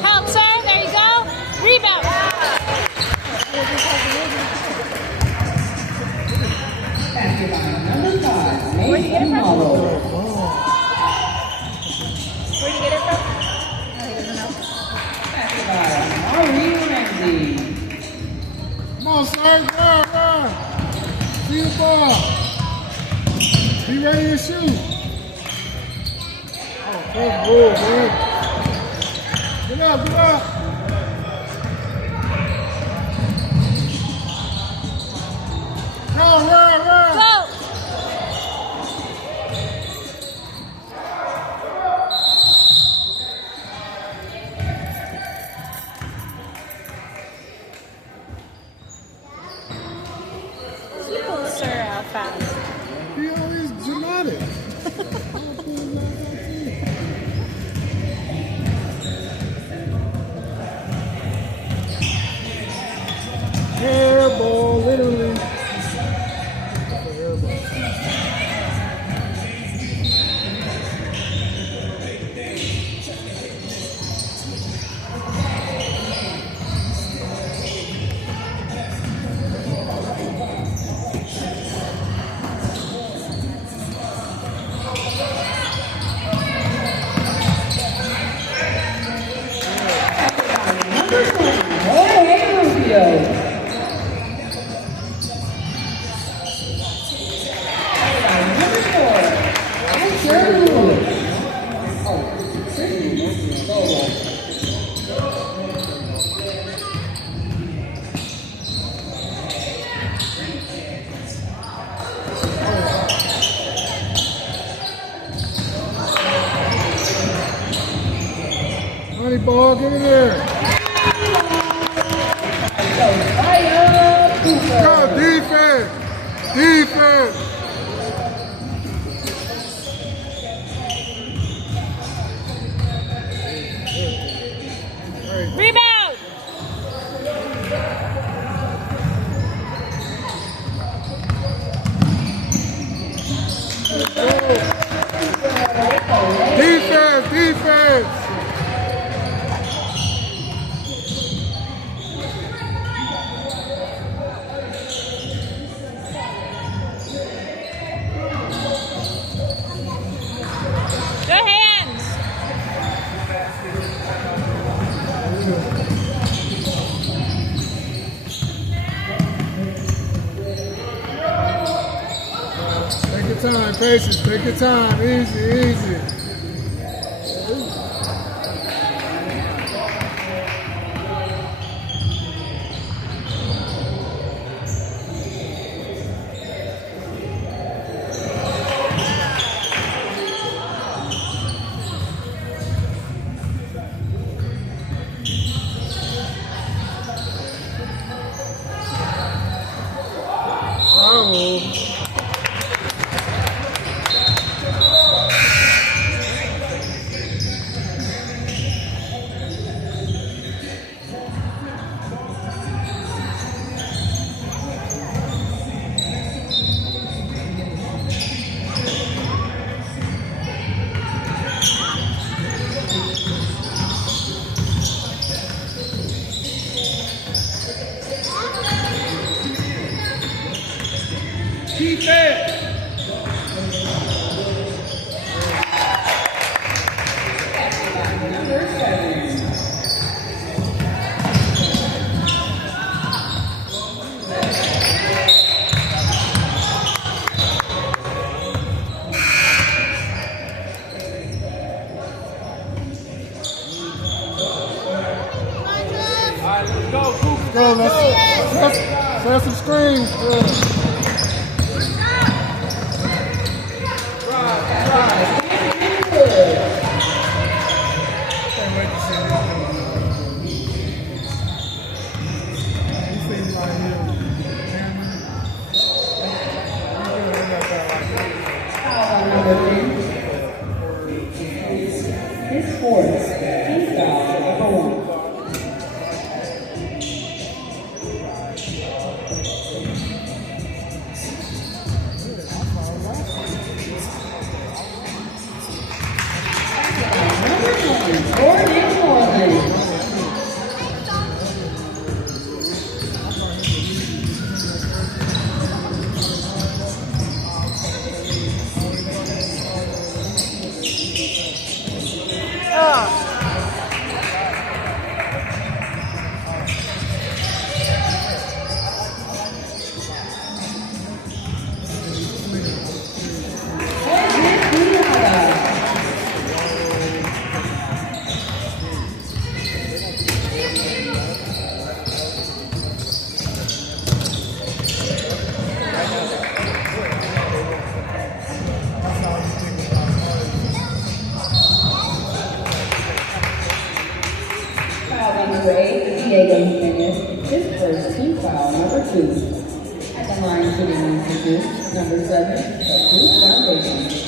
Help, sir. There you go. Rebound. Where'd you get it from? Where'd you get it from? Oh, he doesn't know. Come on, sir. Run. See the ball. Be ready to shoot. Oh, good move, man. Get up. Go, run. Go. You pull sir out fast. He always dramatic. Hairball, literally. Money ball, get in there. Go, defense. Rebound. Defense. Good hands. Take your time, patience. Take your time. Easy. Defense. Go, let's set some screens. Can't wait to see this. You see right here. We're gonna end up that like Diego Jimenez, his first team foul, number 2. At the line shooting number 7, the Cruz Foundation.